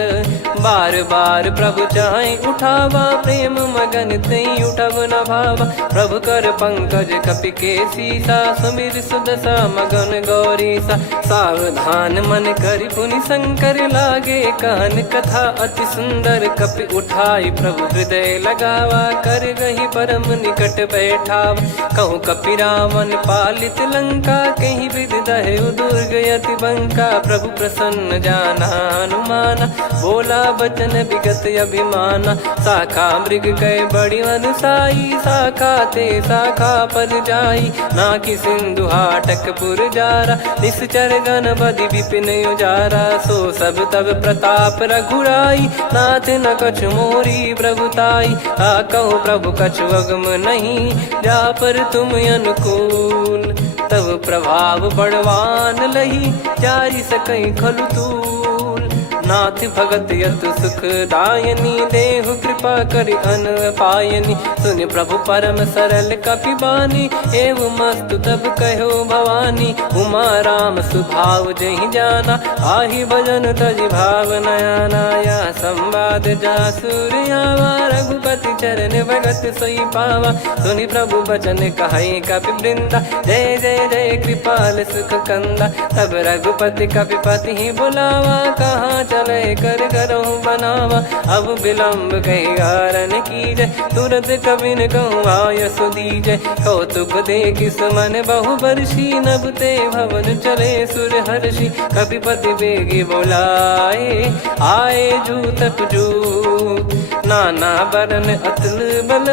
बार बार प्रभु चाहि उठावा प्रेम मगन तई उठब न भावा। प्रभु कर पंकज कपि के सीसा सुमिर सुदशा मगन गौरीसा। सावधान मन करि पुनि शंकर लागे कान कथा अति सुंदर। कपि उठाई प्रभु हृदय लगावा कर गही परम निकट बैठावा। कहूँ कपि रावण पालित लंका कहीं विद दहु दुर्ग यति बंका। प्रभु प्रसन्न जाना हनुमाना बोला बचन विगत अभिमाना। शाखा मृग गए बड़ी अनुसाई शाखा ते शाखा पर जाई। ना कि सिंधु हाटक पुर जारा निश्चर गण बदि विपिन उजारा। सो सब तब प्रताप रघुराई नाथ न कछु मोरी प्रभुताई। कहो प्रभु कछु अगम नहीं जा पर तुम अनुकूल। तब प्रभाव बड़वान लही जारी सकई खलु तूल। नाथ भगत यत सुख दायनी देहु कृपा करि अन पायनी। सुनि प्रभु परम सरल कपि बानी एवं मस्तु तब कहो भवानी। उमा राम सुभाव जहि जाना आहि भजन तजि भाव नयाना। या संवाद जासुर आवा रघुपति चरण भगत सोई पावा। सुनि प्रभु बचन कहै कपि वृंदा जय जय जय कृपाल सुख कंदा। तब रघुपति कपि पति ही बुलावा कहाँ चले कर करहु बनावा। अब विलम्ब कहीं कारण की जय तुरंत कवि न कहूँ आयस दीजय। कौतुक देख सुमन बहु बरसी नभ ते भवन चले सुर हर्षि। कपिपति बेगी बोलाए आए जूतप जूत। नाना बरन अतुल बल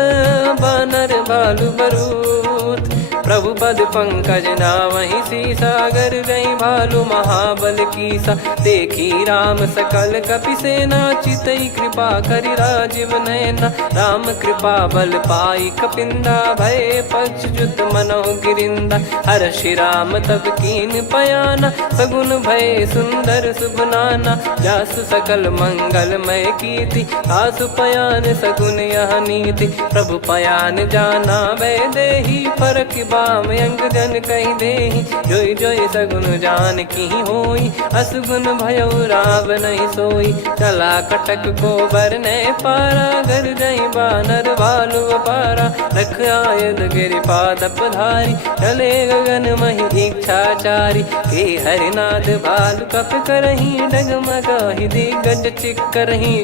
बानर बालु बरूत। प्रभु पद पंकज नावहि सीसागर गई भालु महाबल कीसा। देखी राम सकल कपि सेना चितई कृपा करि राजीव नयना। राम कृपा बल पाई कपिंदा भय पक्ष जुत मनोह गिरिंदा। हर्षि राम तब कीन पयाना सगुन भय सुंदर सुबनाना। जासु सकल मंगलमय कीर्ति आसु पयान सगुन यह नीति। प्रभु पयान जाना वै देहि फरक बाम अंग जन कहि देहि। जोई जोई सगुन जान की होई असगुन भयो राव नहीं सोई। चला कटक को बरने पारा घर जई बानर भालु अपारा। रख आयल गिरि पाद पधारी चले गगन महि इच्छाचारी। के हरिनाथ भालु कप करही डगमगाहि दिग्गज चिक्करही।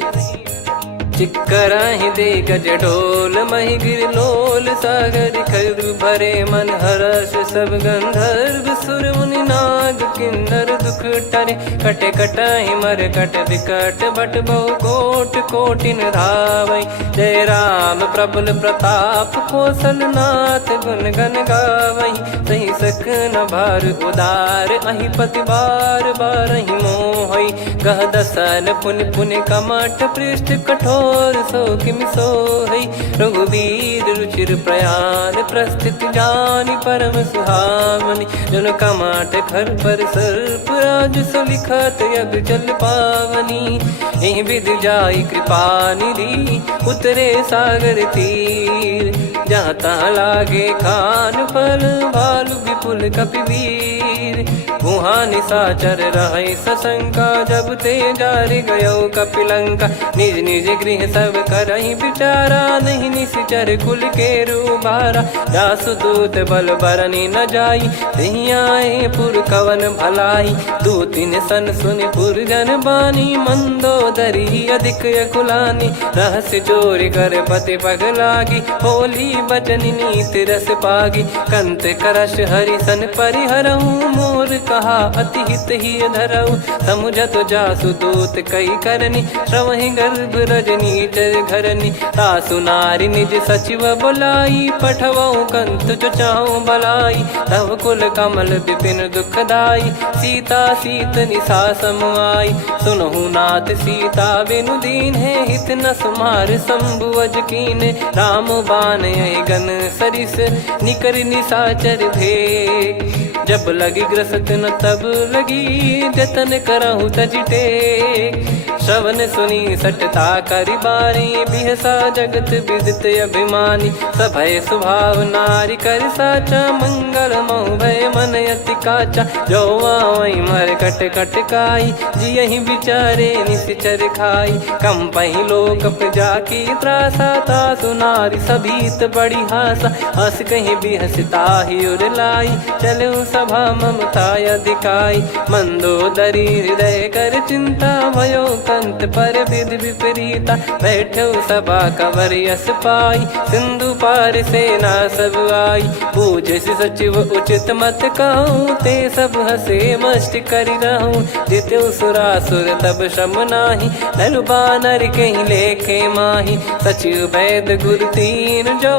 चिक्कराहि दे गज डोल महि गिर लोल सागर खरु भरे मन हर्ष सब गंधर्व सुर मुनि नाग किन्नर दुख टरे। कटे कटाहि मर कट विकट बट बहु कोट कोटिन धावई। जय राम प्रबल प्रताप कौशलनाथ गुण गण गावई। सही सक न भार उदार अहि पति बार बार ही मोहई। गह दसन पुन पुन कमठ पृष्ठ कठोर सो किम सोहई। रघुवीर रुचिर प्रयाण प्रस्थित जानि परम सुहावनी। जन कमठ खर पर सर्प राज सलिखत अब चल पावनी। एहि विध जाई कृपा निधि उतरे सागर तीर। जहाँ तहाँ लागे खान फल भालु विपुल कपिवीर। वहाँ निशाचर रहे सशंका जब ते जारि गयो कपिलंका। निज निज गृह सब करहि विचारा नहीं निश्चर कुल के रूबारा। जासु दूत बल बरनी न जाई तहि आए पुर कवन भलाई। दूतिन सन सुन पुर जन बानी मंदोदरी अधिक अकुलानी। रहस्य चोरी कर पति पग लागी होली बचन नीत रस पागी। कंत करश हरि सन परिहरहु मोर कहा अति हित ही धरऊ। समुझत जासु दूत कई करनी श्रवहि गर्भ रजनी चर घरनी। तासु नारी निज सचिव बुलाई पठवऊ कंत जो चाहू बलाई। तब कुल कमल विपिन दुखदाई सीता सीत निशा समुआई। सुनहु नाथ सीता बिनु दीन है हित न सुमार शंभु अज कीन। राम बान गन सरिस निकर निशाचर भेग। जब लगी ग्रसत न तब लगी जतन करहु तज टेक। श्रवण सुनी सटता करि बारी बिहसा जगत विदित अभिमानी। सभय स्वभाव नारी कर साचा मंगल मऊ भय मन अति काचा। जो आवई मर कट कट काई जियहि विचारे निश्चर खाई। कम पही लोक प्रजा की त्रासा तासु नारी सभीत बड़ी हासा। हस कहीं बिहसता ही उर लाई चलऊ सभा ममता अधिकाई। मंदोदरी हृदय कर चिंता भयो कंत पर विधि विपरीता। बैठो सभा कवर यस पाई सिंधु पार सेना सब आई। पूजे सचिव उचित मत कहूँ ते सब हसे मस्त करि रहूँ। जित्यु सुरासुर तब श्रम नाही धनु बानर कहीं लेखे माही। सचिव वैद गुरु तीन जो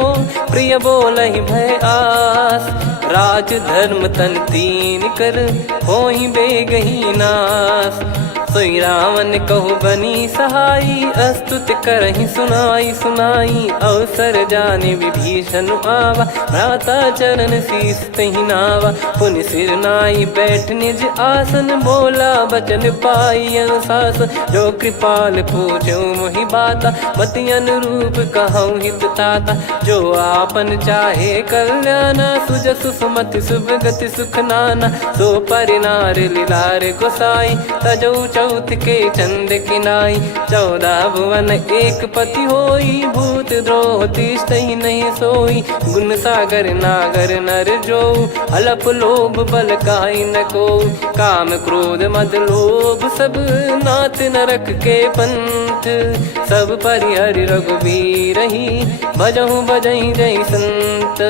प्रिय बोलहि भय आस। राज धर्म तन तीन कर होहि बेगही नास। सोई रावण कहु बनी सहाई अस्तुत करहि सुनाई सुनाई। अवसर जाने विभीषण आवा भ्राता चरण शीस तहि नावा। पुनि सिर नाई बैठ निज आसन बोला बचन पाई अनुशासन। जो कृपाल पूछो मोहि बाता मति अनुरूप कहूँ हित ताता। जो आपन चाहे कल्याणा सुजसु सुमति शुभ गति सुख नाना। सो परिनार लीलार गोसाई तजौ चौथ के चंद किनाई। 14 भुवन एक पति होई भूत द्रोह तिष्ठहि नहीं सोई। गुण सागर नागर नर जो अलप लोभ बल काई न को। काम क्रोध मद लोभ सब नाथ नरक के पंथ। सब परिहरि रघुबीर ही भजहु भजहि जय संत।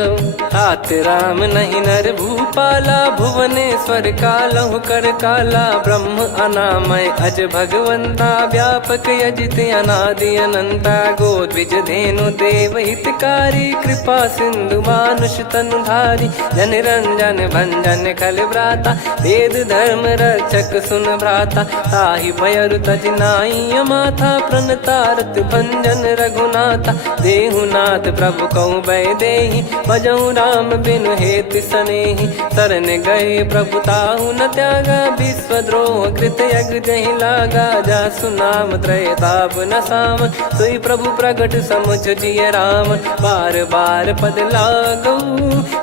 तात राम नहीं नर भूपाला भुवनेश्वर कालहु कर काला। ब्रह्म अनामय अज भगवंता व्यापक यजित अनादि अनंता। गोद्विज धेनु देव हितकारी कृपा सिंधु मानुष तनुधारी। जन रंजन भंजन खल व्राता वेद धर्म रक्षक सुन भ्राता। ताहि भयरु तज नाई माथा प्रणतारत भंजन रघुनाथा। देहुनाथ प्रभु कहु भय देहि भजहु राम बिनु हेतु सनेहि। शरण गए प्रभु ताहु न त्यागा विश्वद्रोह कृत यज्ञ जहि लागा। जासु नाम त्रय ताप न साम सोई प्रभु प्रगट समुझ जिय राम। बार बार पद लागऊ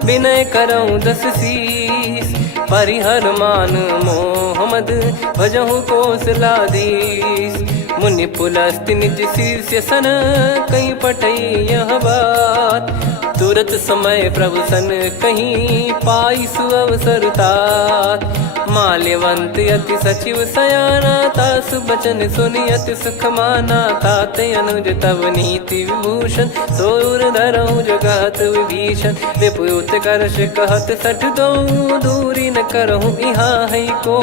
विनय करऊँ 10 शीस। परिहर मान मोह मद भजहु कौशलाधीश। मुनि पुलस्त्य निज शीर्ष सन कहीं पटई यह बात। तुरत समय प्रभु सन कहीं पाई सुअवसर तात। माल्यवंत अति सचिव सयाना, तासु बचन सुनि अति सुख माना। ताते अनुज तव नीति विभूषण, सोर धरहु जगत विभीषण। विपुत करश कहत सठ दो, दूरी न करहु इहाँ है को।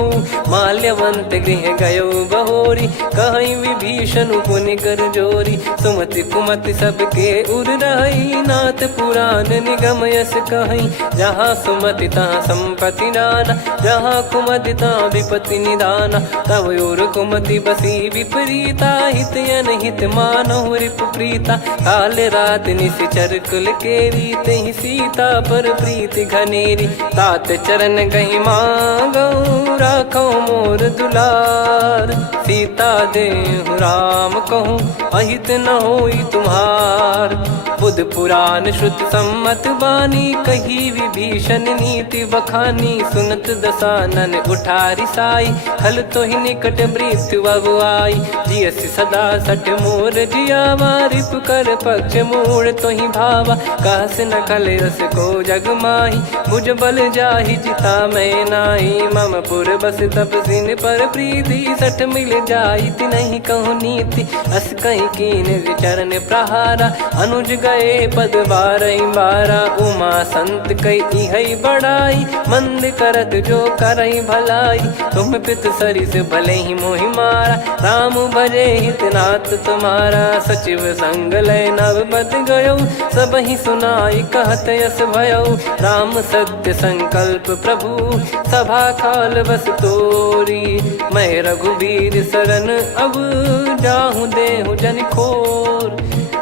माल्यवंत गृह गयो बहोरी, कहीं विभीषण पुनि कर जोरी। सुमति कुमति सबके उर रही, नाथ पुराण निगम यस कहीं। जहाँ सुमति तहाँ संपत्ति नाना, जहाँ कुमति तहाँ विपत्ति निदाना। तब और कुमति बसी विपरीता, हित अनहित मानहु रिपु प्रीता। काल रात निश्चर कुल केरी, तहि सीता पर प्रीति घनेरी। तात चरण गहि मांगऊ, राखो मोर दुलार। सीता देहु राम कहूँ, अहित न होई तुम्हार। बुध पुराण श्रुत सम्मत बानी, कही विभीषण नीति बखानी। सुनत दसानन उठारी साई, खल तो ही निकट मृत्यु अब आई। जियसि सदा सठ मोर जियावा, रिप कर पक्ष मूड़ तो ही भावा। कहस न खल रस को जग माही, भुज बल जाहि जिता मैं नाई। मम पुर बस तप सिन पर प्रीति, सठ मिल जाई नहीं कहूँ नीति। अस कहीं कीन चरण प्रहारा, अनुज गए पद बारही बारा। उमा संत कई है बड़ाई, मंद करत जो करई भलाई। तुम पित सरिस भले ही मोहि मारा, राम भजे हित नाथ तुम्हारा। सचिव संग लय नव बद गयो, सब ही सुनाई कहत यस भयो। राम सत्य संकल्प प्रभु, सभा खाल बस तोरी। मैं रघुबीर शरण अब, जाहु देहु जन खोर।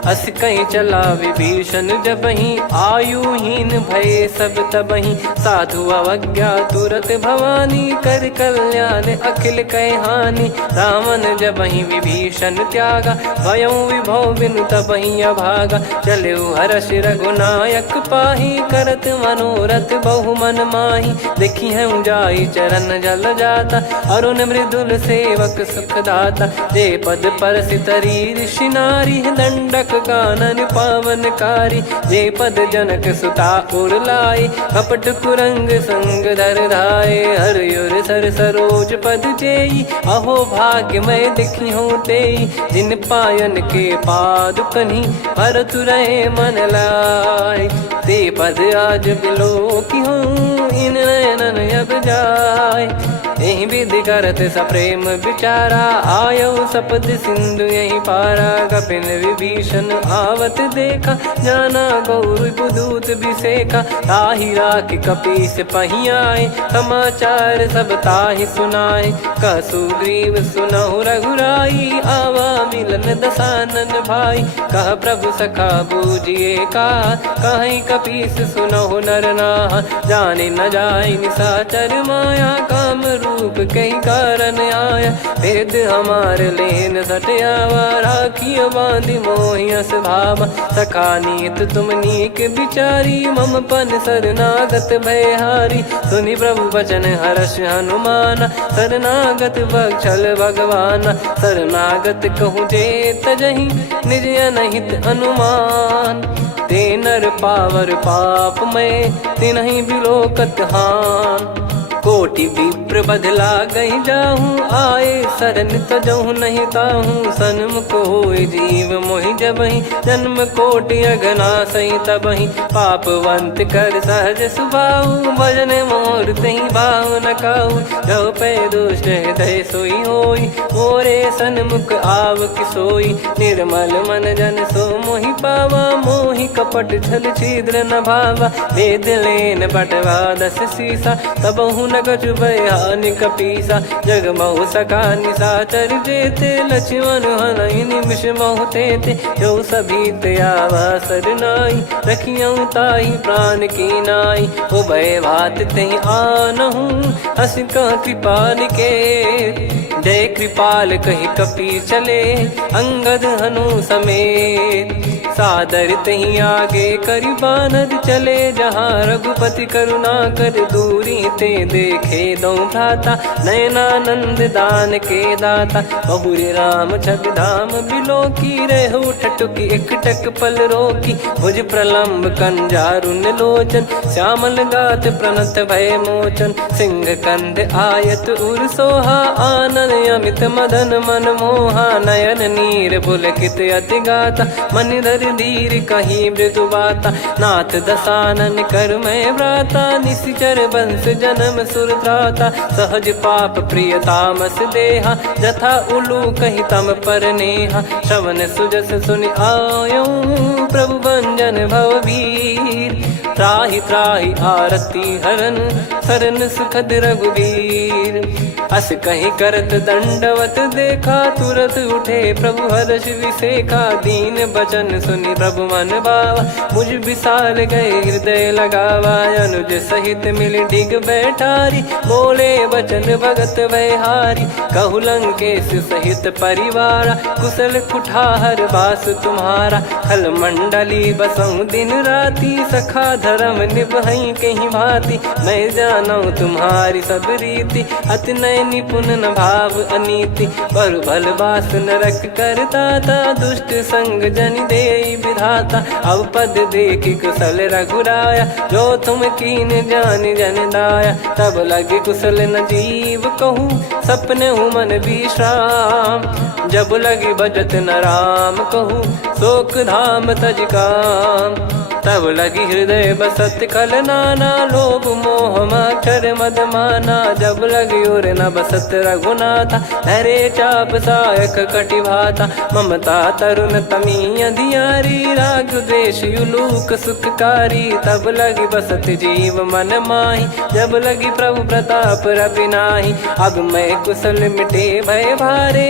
अस कहीं चला विभीषण जबहि, आयुहीन भय सब तबहि। साधु अवज्ञा तुरत भवानी, कर कल्याण अखिल कह हानि। रावण जबहि विभीषण त्यागा, भयउ विभव बिनु तबहि अभागा। चलऊ हर्ष रघुनायक पाही, करत मनोरथ बहु मन माही। देखी है जाई चरण जल जाता, अरुण मृदुल सेवक सुख दाता। जे पद पर सितरी ऋषि नारी, दंडक कानन पावनकारी। जे पद जनक सुता उर लाए, कपट कुरंग संग धर धाये। हरियुर सर सरोज पद जेई, अहो भाग्य मैं दिखी हूँ तेई। जिन पायन के पाद कन्ही, भरत रहे मन लाय। ते पद आज बिलो की हूँ, इन नयनन अब जाय। यही विधि करत सप्रेम विचारा, आयो सपद सिंधु यही पारा। कपिन विभीषण आवत देखा, जाना गौर बुदूत बिसेखा। ताहि राख कपीस पही आए, समाचार सब ताहि सुनाए। कह सुग्रीव सुनहु रघुराई, आवा मिलन दसानन भाई। कह प्रभु सखा बूझिए का, कहीं कपीस सुनहु नर नाहा। जाने न जाय निशाचर माया, काम रूप कई कारण आया। भेद हमार लेन सटयावा, राखिय बांधि मोहियस भावा। सखा नीत तुम नीक बिचारी, मम पन शरणागत भयहारी। सुनि प्रभु वचन हर्ष हनुमाना, शरणागत बक्षल भगवाना। शरणागत कहूँ जे तजहि, निज अनहित अनुमान। ते नर पावर पाप में, तिन्हि बिलोकत हान। कोटि विप्र बदला गई जाहूँ, आए शरण तजहु नहीं ताहूँ। सन्मुख होय जीव मोहि जबहि, जन्म कोटि अघना सही तबहि। पापवंत कर सहज सुभाऊ, भजन मोर तहि भाव न काऊ। जो पै दुष्ट हृदय सोई होई, मोरे सन्मुख आव किसोई। निर्मल मन जन सो मोहि पावा, मोहि कपट छल छिद्र न भावा। वेद लेन बटवा दस सीसा, तबहु न कछु भयानि कपीसा। जग महु सका निशाचर जेते, लक्ष्मण हनहि निमिष महु तेते। जो सभी त्यावा सरनाई, रखियऊ ताहि प्राण की नाई। उभय भात तहि आनहु, हस कह कृपाल के। जय कृपाल कहि कपी चले, अंगद हनु समेत। सादर तहीं आगे करी बानर चले जहाँ रघुपति करुणा कर दूरी ते देखे दो भ्राता नयनानंद दान के दाता बहुरी राम छग धाम बिलो की रहो ठटुकी एक टक पल रोकी भुज प्रलंब कंजारुन लोचन श्यामल गात प्रणत भय मोचन सिंह कंद आयत उर सोहा आनन अमित मदन मन मोहा नयन नीर पुलकित अति गाता मन धर धीर कहीं मृदु बाता नाथ दसानन कर मैं व्राता निशिचर बंस जन्म सुरत्राता सहज पाप प्रिय तामस देहा जथा उलू कहीं तम पर नेहा श्रवण सुजस सुनि आयो प्रभु भंजन भववीर त्राहि त्राहि आरती हरन सरन सुखद रघुवीर अस कहीं करत दंडवत देखा तुरत उठे प्रभु हर्ष विसेखा दीन बचन सुनि प्रभु मन भावा मुझ विसार गए हृदय लगावा अनुज सहित मिल डिग बैठारी बोले बचन भगत वैहारी कहु लंकेश सहित परिवारा कुशल कुठार बास तुम्हारा खल मंडली बसऊं दिन राती सखा धर्म निभई कहीं भांति मैं जानू तुम्हारी सब रीति अति नय निपुण न भाव अनीति पर भल बास नरक करता था दुष्ट संग जन दे विधाता अब पद देखि कुशल रघुराया जो तुम कीन जान जन दाया तब लगे कुशल न जीव कहूँ सपने हूँ मन विश्राम जब लगे बजत न राम कहूँ शोक धाम तज काम तब लगी हृदय बसत खल नाना लोभ मोह मच्छर मद माना जब लगी उर न बसत रघुनाथा हरे चाप सायक कटि भाता ममता तरुण तमी अधियारी राग द्वेष युलूक सुखकारी तब लगी बसत जीव मन माही जब लगी प्रभु प्रताप रवि नाही अब मैं कुशल मिटे भय भारे